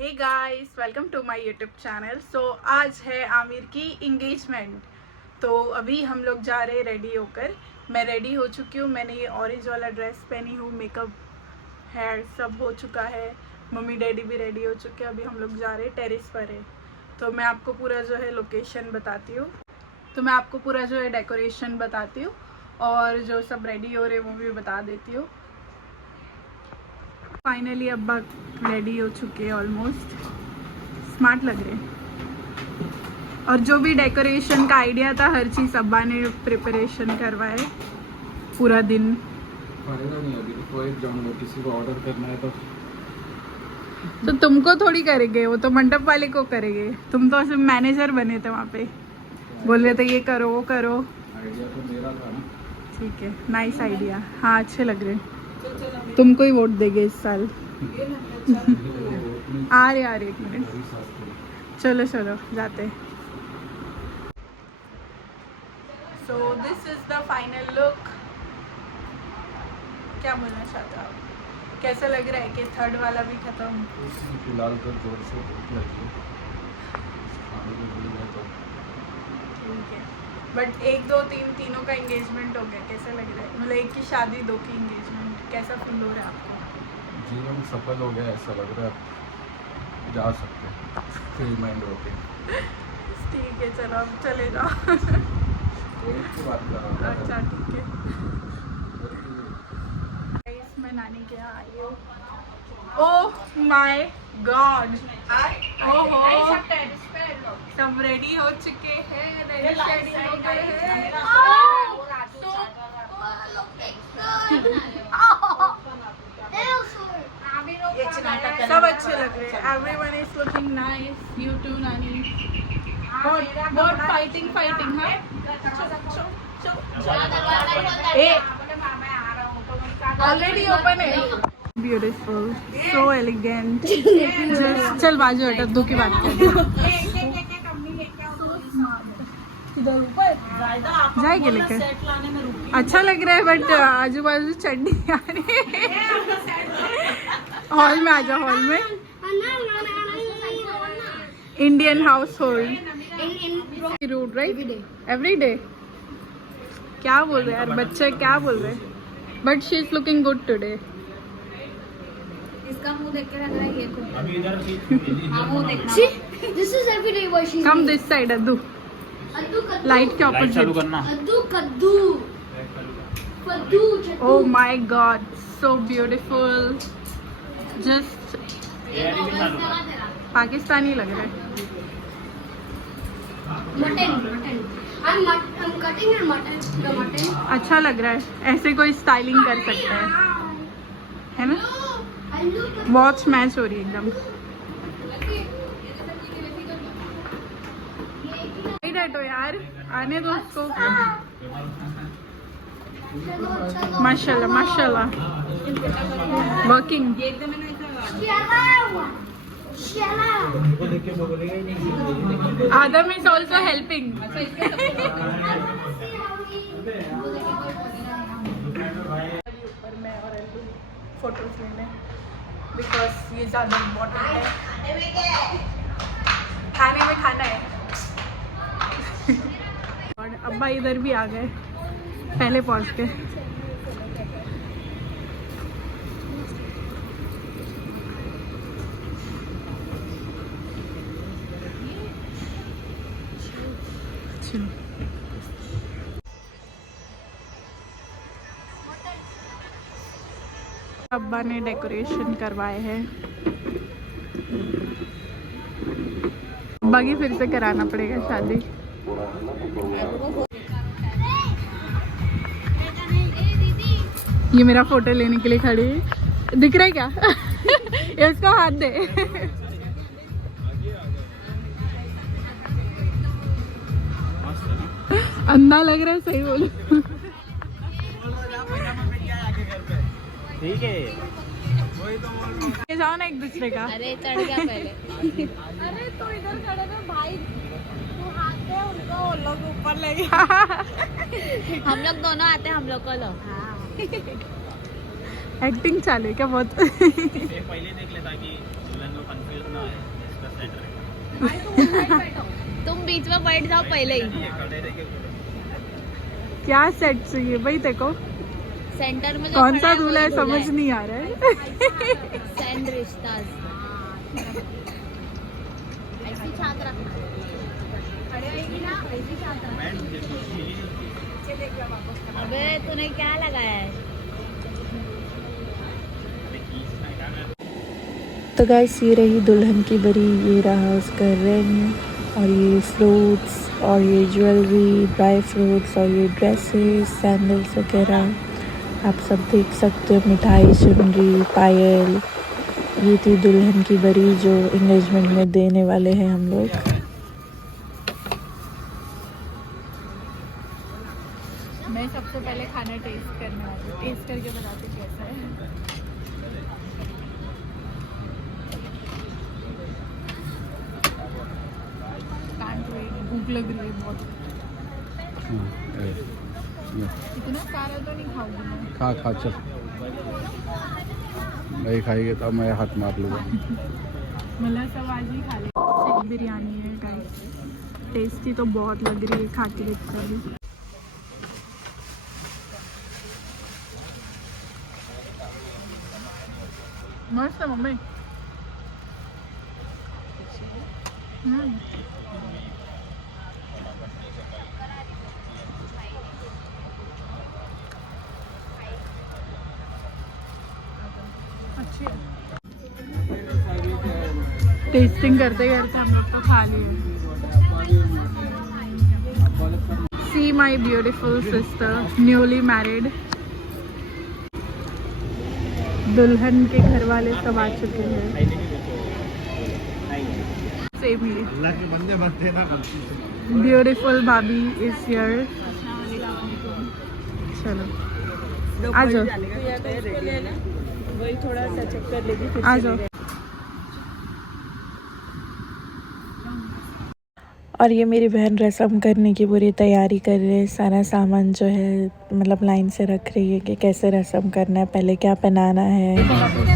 Hey guys, welcome to my YouTube channel. So आज है आमिर की इंगेजमेंट। तो अभी हम लोग जा रहे हैं रेडी होकर। मैं रेडी हो चुकी हूँ। मैंने ये ऑरेंज वाला ड्रेस पहनी हूँ, मेकअप हेयर सब हो चुका है, मम्मी डैडी भी रेडी हो चुके हैं। अभी हम लोग जा रहे हैं, टेरेस पर है। तो मैं आपको पूरा जो है लोकेशन बताती हूँ, तो मैं आपको पूरा जो है डेकोरेशन बताती हूँ और जो सब रेडी हो रहे हैं वो भी बता देती हूँ। फाइनली अब्बा रेडी हो चुके हैं, ऑलमोस्ट स्मार्ट लग रहे हैं। और जो भी डेकोरेशन का आइडिया था, हर चीज़ अब्बा ने प्रिपरेशन करवाए पूरा दिन। नहीं अभी तो एक जाऊंगा, किसी को ऑर्डर करना है तो तुमको थोड़ी करेंगे, वो तो मंडप वाले को करेंगे। तुम तो सिर्फ मैनेजर बने थे वहाँ पे, बोल रहे थे ये करो वो करो। आइडिया तो मेरा था ना। ठीक है, नाइस आइडिया। हाँ, अच्छे लग रहे हैं। तुमको ही वोट देंगे इस साल। आ रहे एक मिनट, चलो चलो जाते। So this is the final look. क्या बोलना चाहते हो आप? कैसा लग रहा है कि थर्ड वाला भी खत्म? फिलहाल तो जोर से भूख लगी है, खाने को मिल गया तो ठीक है। बट 1 2 3 तीनों का एंगेजमेंट हो गया, कैसा लग रहा है? मतलब एक की शादी, 2 की एंगेजमेंट, कैसा फील हो रहा है आपको? जीवन सफल हो गया ऐसा लग रहा है। जा सकते हैं फ्री माइंड होके। ठीक है, चलो अब चले जाओ। कोई की बात कर रहा हूँ। अच्छा ठीक है। मैं नानी के यहाँ आई हूँ। ओह माय गॉड, ओहो सब रेडी हो चुके हैं, रेडी हो गए हैं। सब अच्छे लग रहे हैं। Everyone is looking nice. You too नानी। बहुत फाइटिंग हाँ। ऑलरेडी ओपन है। Beautiful, so elegant. चल बाजू हटा, दो की बात कर। जाएंगे लेकर। अच्छा लग रहा है, बट आजू बाजू चढ़नी आ रही है। हॉल में आ जाओ, हॉल में। Indian house hold route, right? Every day. क्या बोल रहे हैं यार बच्चे, क्या बोल रहे हैं? But she is looking good today. इसका मुंह देख के लग रहा है ये तो अभी इधर हां मुंह देखना। This is everyday what she come this side. Addu light के ऑपोजिट चालू करना। अद्दू कद्दू कद्दू। Oh my God, so beautiful. Just Pakistani लग रहा है। Mutton I'm cutting your mutton. अच्छा लग रहा है, ऐसे कोई स्टाइलिंग कर सकता है ना? वॉच मैच हो रही है एकदम। नहीं डटो यार, आने दो उसको। माशाल्लाह माशाल्लाह, working. Adam is also helping. ऊपर मैं और अल्लू फोटोज लेने, बिकॉज ये ज़्यादा इम्पोर्टेंट है। खाने में खाना है। और अब्बा इधर भी आ गए पहले पहुंच के। अब्बा ने डेकोरेशन करवाए हैं। अब्बा की फिर से कराना पड़ेगा शादी। ये मेरा फोटो लेने के लिए खड़ी है, दिख रहा है क्या? ये उसको हाथ दे। अंधा लग रहा है, सही बोलो। ठीक है, ये जाओ ना एक दूसरे का। अरे चढ़ गया पहले। अरे तू इधर खड़े में भाई, तू हाथ दे उनको, वो लोग ऊपर ले गया। हम लोग दोनों आते हैं, हम लोग को लो। एक्टिंग चालू है क्या बहुत? पहले देख लेता कि कंफ्यूज ना है। तुम बीच में बैठ जाओ पहले ही। क्या सेट चाहिए भाई देखो, सेंटर में जो कौन खड़ा सा है दूल्हा है वही समझ है। नहीं आ रहा है। सैंड रिश्तास। ऐसी छात रखना। खड़े रहेगी ना वैसी छात रखना। अबे तूने क्या लगाया है? तो गाइस ये रही दुल्हन की बरी, ये रहा उसका रिंग, और ये फ्रूट्स और ये ज्वेलरी, ड्राई फ्रूट्स और ये ड्रेसेस, सैंडल्स वगैरह आप सब देख सकते हो। मिठाई, चुनरी, पायल, ये थी दुल्हन की बरी जो एंगेजमेंट में देने वाले हैं हम लोग। मैं सबसे पहले खाना टेस्ट करने वाली हूँ, टेस्ट करके बताती हूँ कैसा है। Can't wait, भूख लग रही है बहुत। इतना सारा तो नहीं खाऊंगी मैं। खा खा चल, नहीं खाएंगे तो मैं हाथ मार लूँगा। मतलब सब आज ही खा ले। सिर्फ बिरयानी है गाइस, टेस्टी तो बहुत लग रही है, खा के देखते हैं। मस्त है मम्मी। अच्छी है। टेस्टिंग करते करते हम लोग तो खा लिए। See my beautiful sister, newly married. दुल्हन के घर वाले सब आ चुके हैं। सेम ही। अल्लाह के बंदे बनते ना। ब्यूटीफुल भाभी इज हियर। चलो आ जाओ, वही थोड़ा टचअप कर लेगी फिर आ जाओ। और ये मेरी बहन रस्म करने की पूरी तैयारी कर रही है। सारा सामान जो है मतलब लाइन से रख रही है कि कैसे रस्म करना है, पहले क्या पहनाना है।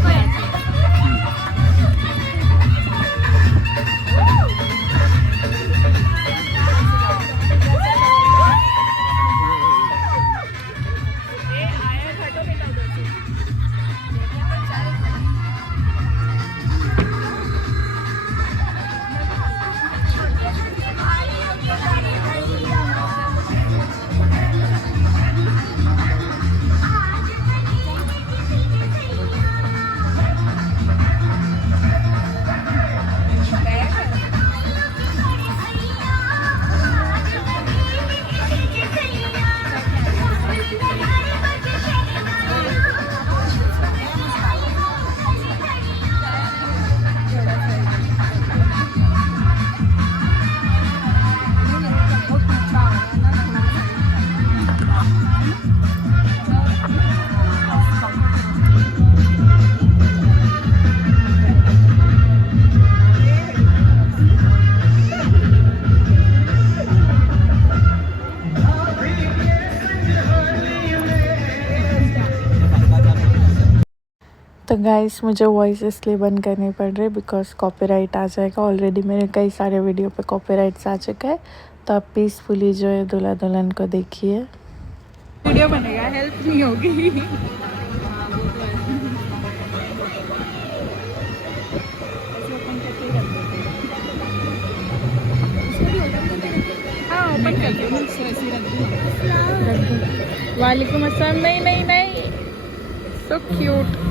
तो गाइस मुझे वॉइस इसलिए बंद करनी पड़ रही है बिकॉज कॉपीराइट आ जाएगा। ऑलरेडी मेरे कई सारे वीडियो पे कॉपीराइट्स आ चुका है, तो आप पीसफुली जो है दूल्हा दुल्हन को देखिए। वीडियो बनेगा, हेल्प नहीं होगी। हाँ ओपन कर दो। वालेकुम अस्सलाम। नहीं नहीं नहीं, सो क्यूट।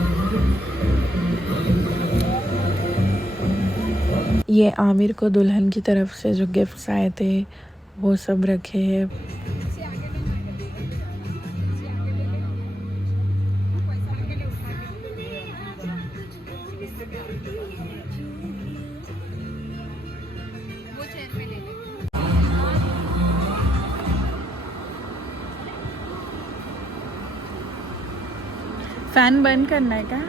ये आमिर को दुल्हन की तरफ से जो गिफ्ट्स आए थे वो सब रखे हैं। फैन बंद करना है क्या?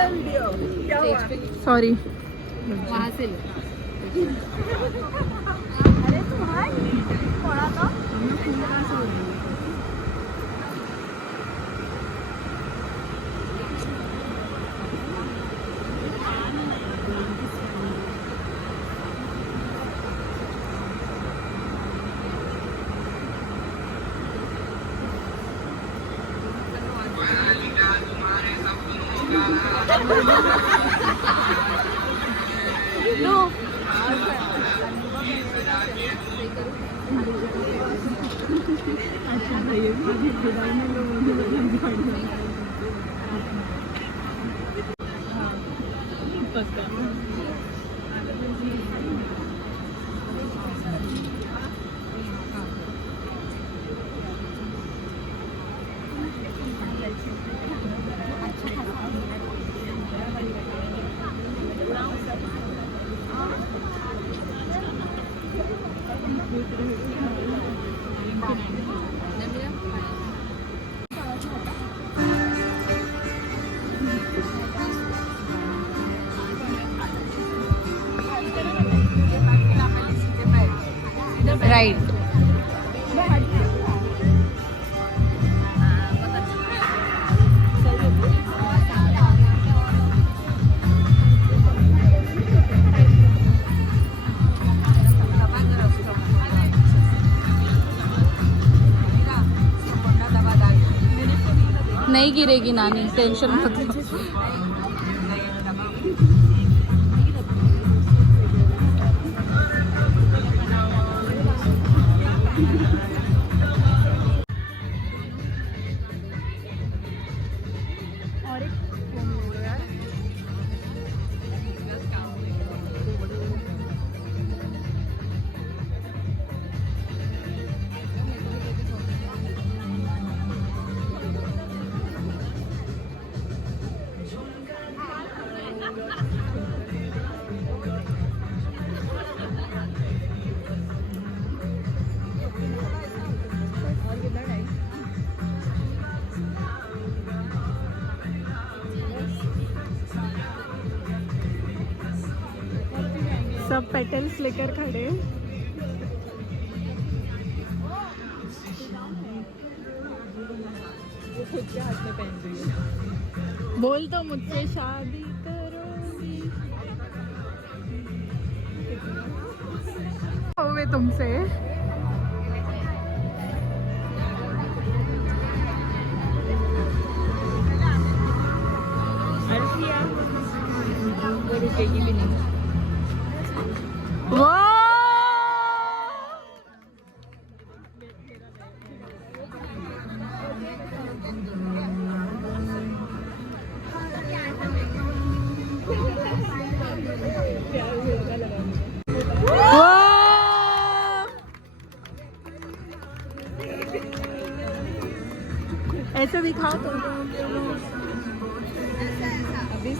क्या हुआ? सॉरी. वहाँ से लो. राइट. नहीं गिरेगी नानी, टेंशन मत लो. सब पेटल्स लेकर खड़े. खुद के हाथ में पहन रही है. बोल तो मुझसे शादी करोगी. हुए तुमसे. वो रुकेगी भी नहीं. ऐसे दिखाओ तो. अभी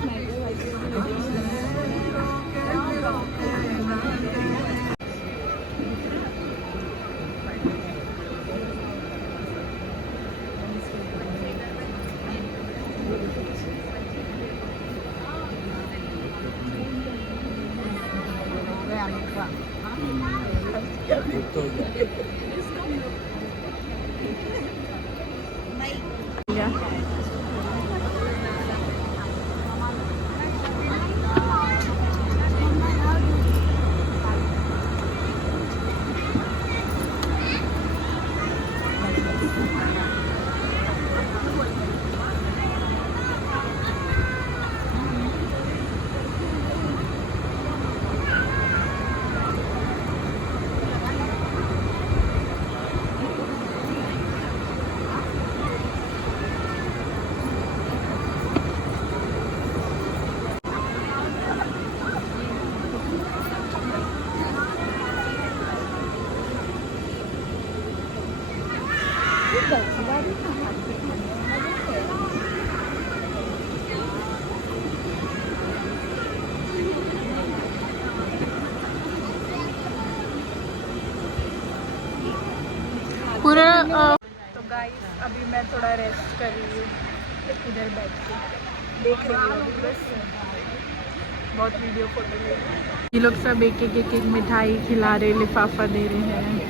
पूरा तो गाइस अभी मैं थोड़ा रेस्ट कर रही हूँ. इधर बैठ के देख रही हूँ अभी बस। बहुत वीडियो फोटो ले रही हूँ। ये लोग सब एक एक मिठाई खिला रहे, लिफाफा दे रहे हैं।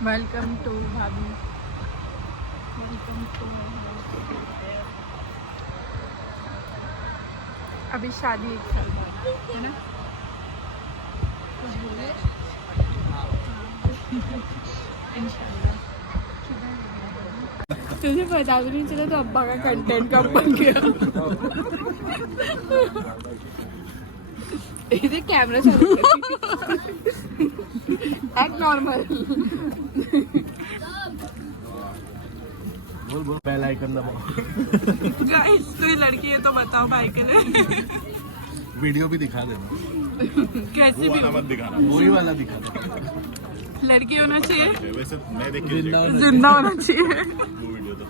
वेलकम टू भाभी, वेलकम टू। अभी शादी 1 साल बाद है ना। इंशाल्लाह। तुझे पता भी नहीं चला तो अब्बा का कंटेंट कब बन गया। इधर कैमरा चालू एक्ट नॉर्मल। बोल बेल आइकन दबाओ। गाइस तू लड़की है तो बताओ भाई के लिए। वीडियो भी दिखा देना। कैसे भी मत दिखाना, वही वाला दिखा देना। लड़की होना चाहिए, वैसे मैं देख के जिंदा होना चाहिए। वो वीडियो तो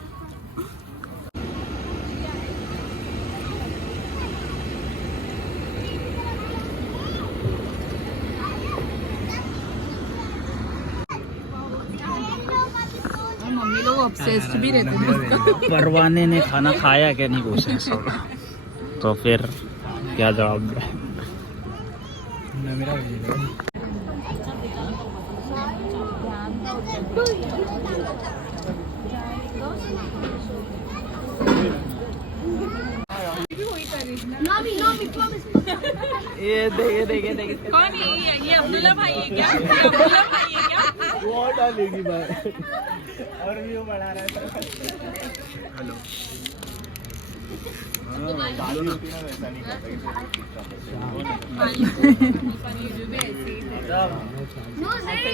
मम्मी लोग ऑब्सेस्ड भी रहते हैं। परवाने ने खाना खाया क्या नहीं पूछा सब, तो फिर क्या जवाब दे। ये देखे कौन है ये अब्दुल्ला भाई है क्या? ये अब्दुल्ला भाई है क्या? वो डालेगी भाई। और भी वो बढ़ा रहा है। हेलो।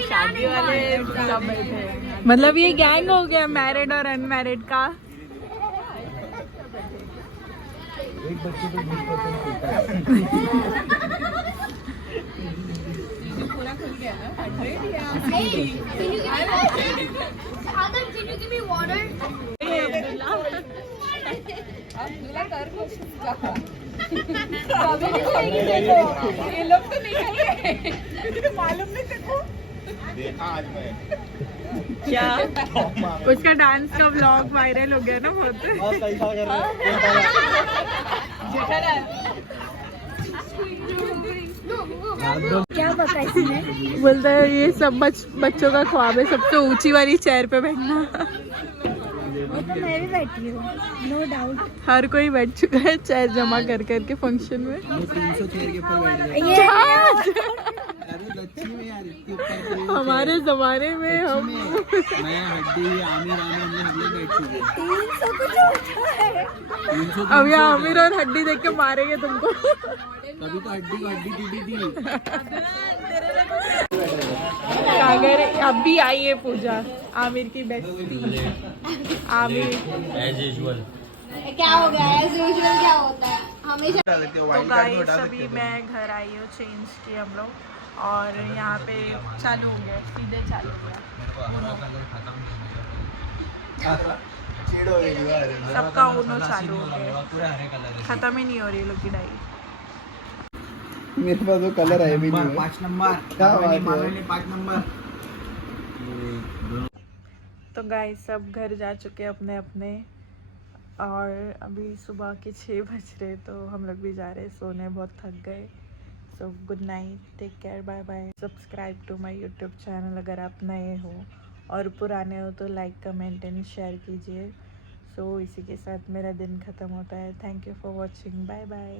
शादी वाले सब बैठे। मतलब ये गैंग हो गया मैरिड और अनमैरिड का। एक बच्चे को 20% खुलता है। Can you give me water? ये लोग तो निकल गए। मालूम नहीं देखो देखा आज मैं क्या उसका डांस का व्लॉग वायरल हो गया ना बहुत। क्या पका इसमें? बोलता है ये सब बच्चों का ख्वाब है, सबसे ऊंची वाली चेयर पे बैठना। वो तो मैं भी बैठी हूँ, नो डाउट। हर कोई बैठ चुका है चेयर जमा कर करके फंक्शन में। 300 चेयर के ऊपर बैठ गए। अरे बच्ची में यार इतनी ऊपर हमारे जमाने में हम मैं हड्डी आमिर हम लोग बैठ चुके हैं। 300 कुछ होता है। अब यहाँ आमिर और हड्डी देख के मारेंगे तुमको। तभी तो हड्डी को हड्डी टूटी थी। सागर अभी आई है पूजा, आमिर की बेस्टी। Aamir as usual. क्या हो गया? एज यूजुअल क्या होता है हमेशा? तो गाइस अभी मैं घर आई हूँ, चेंज किया हम लोग और यहाँ पे चालू हो गया, सीधे चालू हो गया। सबका उनो चालू हो गया, खत्म ही नहीं हो रही लोग की डाई। मेरे पास वो कलर है भी नहीं। 5 नंबर क्या बात है? 5 नंबर। तो गाइस सब घर जा चुके हैं अपने अपने और अभी सुबह के 6 बज रहे, तो हम लोग भी जा रहे हैं सोने, बहुत थक गए। So good night, take care, bye bye. Subscribe to my YouTube channel अगर आप नए हो, और पुराने हो तो लाइक कमेंट एंड शेयर कीजिए। सो इसी के साथ मेरा दिन ख़त्म होता है। Thank you for watching, bye bye.